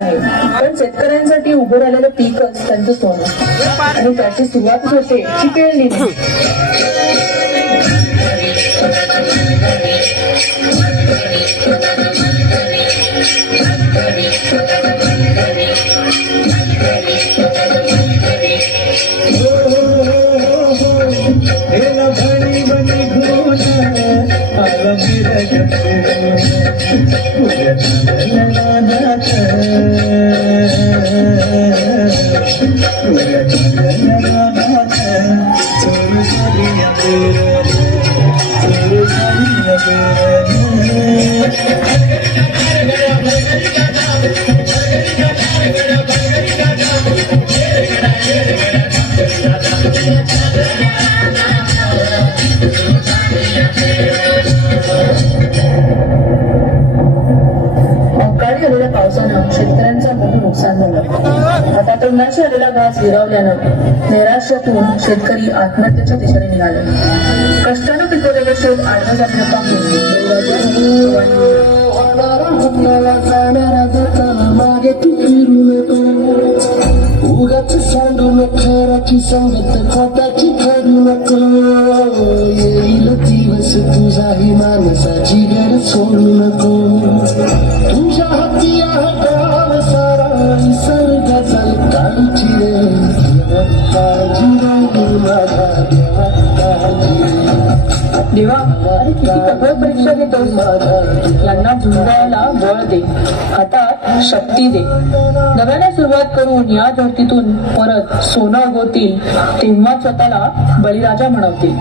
पण शेतकऱ्यांसाठी उभं राहिलेलं पीकच त्यांचं सोनं आणि त्याची सुरुवात होते ती पेरणीने. झालेल्या पावसानं शेतकऱ्यांचं मोठं नुकसान झालं. आता तर नश झालेला घास विरावल्यानं नैराश्यातून शेतकरी आत्महत्येच्या दिशेने निघाले. कष्टानं पिकवलेलं शेत आडवं जाणं पाहून उगाच सांडू खराची संगत खोटाची ठरू नको. येईल दिवस तुझाही माणसाची घर सोडू नको. तुझ्या हाती आहे सारा निसर्ग चल काळजी रे. काळजी रे माझा देवा काळजी देवा, अरे किती कठोर परीक्षा घेतोस. यांना झुंजायला बळ दे, हातात शक्ती दे. नव्याने सुरुवात करून या धरतीतून परत सोनं उगवतील तेव्हा स्वतःला बळीराजा म्हणवतील.